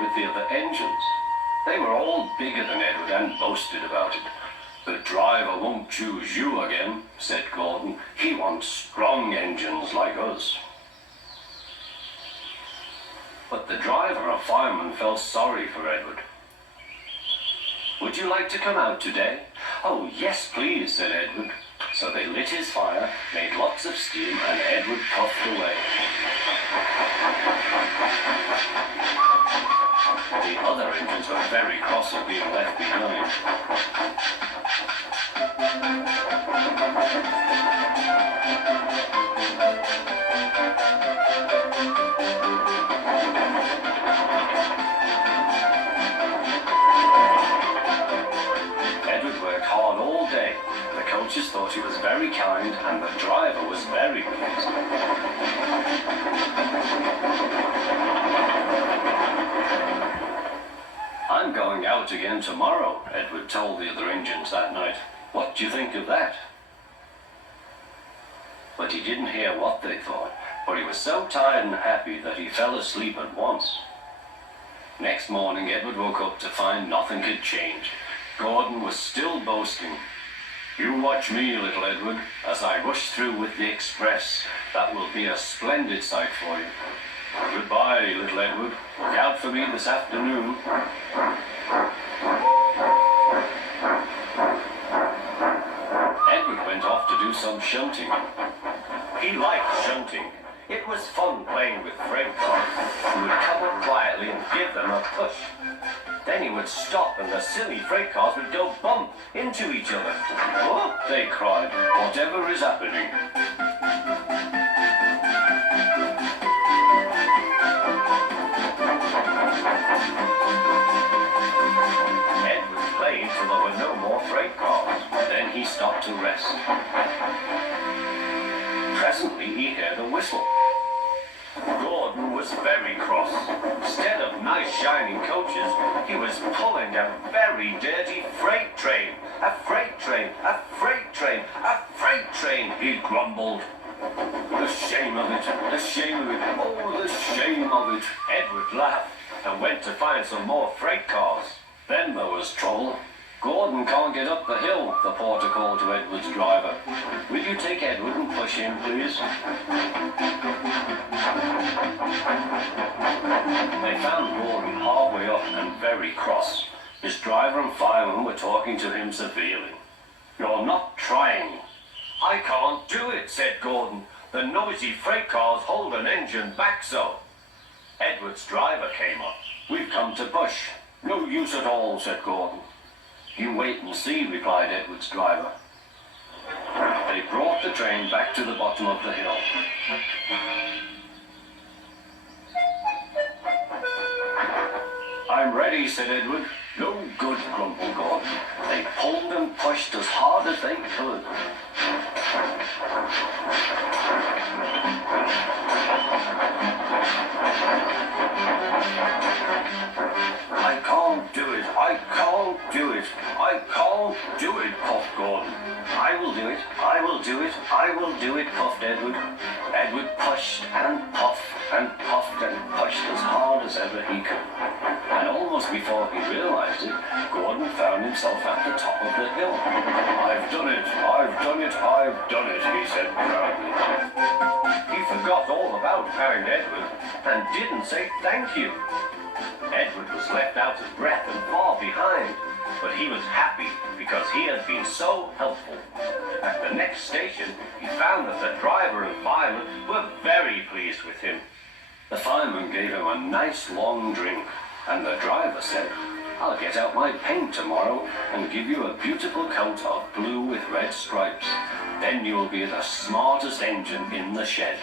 with the other engines. They were all bigger than Edward and boasted about it. "The driver won't choose you again," said Gordon. "He wants strong engines like us." But the driver and fireman felt sorry for Edward. "Would you like to come out today?" "Oh, yes, please," said Edward. So they lit his fire, made lots of steam, and Edward puffed away. The other engines were very cross at being left behind. Edward worked hard all day. The coaches thought he was very kind, and the driver was very pleased. "I'm going out again tomorrow," Edward told the other engines that night. "What do you think of that?" But he didn't hear what they thought, for he was so tired and happy that he fell asleep at once. Next morning, Edward woke up to find nothing had changed. Gordon was still boasting. "You watch me, little Edward, as I rush through with the express. That will be a splendid sight for you. Goodbye, little Edward. Look out for me this afternoon." Edward went off to do some shunting. He liked shunting. It was fun playing with freight cars. He would come up quietly and give them a push. Then he would stop and the silly freight cars would go bump into each other. "Oh," they cried, "whatever is happening?" Edward played till there were no more freight cars. Then he stopped to rest. Presently he heard a whistle. Gordon was very cross. Instead of nice shining coaches, he was pulling a very dirty freight train. "A freight train, a freight train, a freight train," he grumbled. "The shame of it, the shame of it, oh, the shame of it." Edward laughed and went to find some more freight cars. Then there was trouble. "Gordon can't get up the hill," the porter called to Edward's driver. "Will you take Edward and push him, please?" They found Gordon halfway up and very cross. His driver and fireman were talking to him severely. "You're not trying." "I can't do it," said Gordon. "The noisy freight cars hold an engine back so." Edward's driver came up. "We've come to push." "No use at all," said Gordon. "You wait and see," replied Edward's driver. They brought the train back to the bottom of the hill. "I'm ready," said Edward. "No good," grumbled Gordon. They pulled and pushed as hard as they could. "I can't do it, I can't do it, I can't do it," puffed Gordon. "I will do it, I will do it, I will do it," puffed Edward. Edward pushed and puffed and puffed and pushed as hard as ever he could. And almost before he realized it, Gordon found himself at the top of the hill. "I've done it, I've done it, I've done it," he said proudly. He forgot all about kind Edward and didn't say thank you. Edward was left out of breath and far behind, but he was happy because he had been so helpful. At the next station, he found that the driver and fireman were very pleased with him. The fireman gave him a nice long drink, and the driver said, "I'll get out my paint tomorrow and give you a beautiful coat of blue with red stripes. Then you'll be the smartest engine in the shed."